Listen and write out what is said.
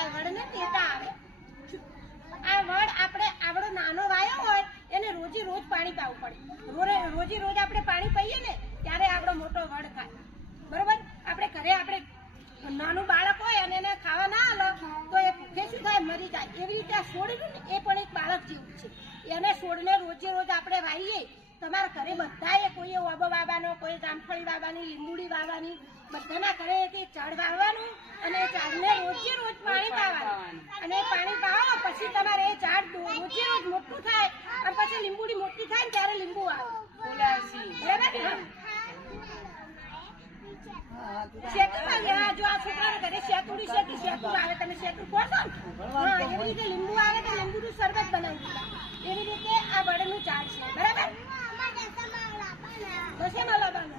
જાય, વડને ટેટા આવે. આ વડ આપણે આવડો નાનો વાયો હોય એને રોજી રોજ પાણી પાવું પડે. રોજી રોજ આપણે પાણી પીએ ને ત્યારે આપણો મોટો વડ થાય. બરોબર? આપણે ઘરે આપણે નાનું બાળક હોય અને એને ખાવા ના આલો તો એ ભૂખે શું થાય, મરી જાય. એવી રીતે આ છોડ ને એ પણ એક બાળક જેવું છે. એને છોડને રોજે રોજ આપણે વાવીએ. તમારા ઘરે બધાએ કોઈ ઓબો વાવવાનો, કોઈ જામફળી વાવવાની, લીંબુડી વાવવાની, બધાના ઘરે ઝાડ વાવવાનું અને ઝાડને રોજે રોજ પાણી પાવાનું. અને પાણી પાવો પછી તમારે એ ઝાડ રોજે રોજ મોટું થાય અને પછી લીંબુડી મોટી થાય ને ત્યારે લીંબુ આવે. જો આ છોકરાને ઘરે શેતુડી શેતી શેતુર આવે, તમે શેતુર કહો છો ને, એવી રીતે લીંબુ આવે તો લીંબુનું શરબત બનાવી દીધા. એવી રીતે આ વડનું ઝાડ છે. બરાબર? તો શેમાં લાવવાનું?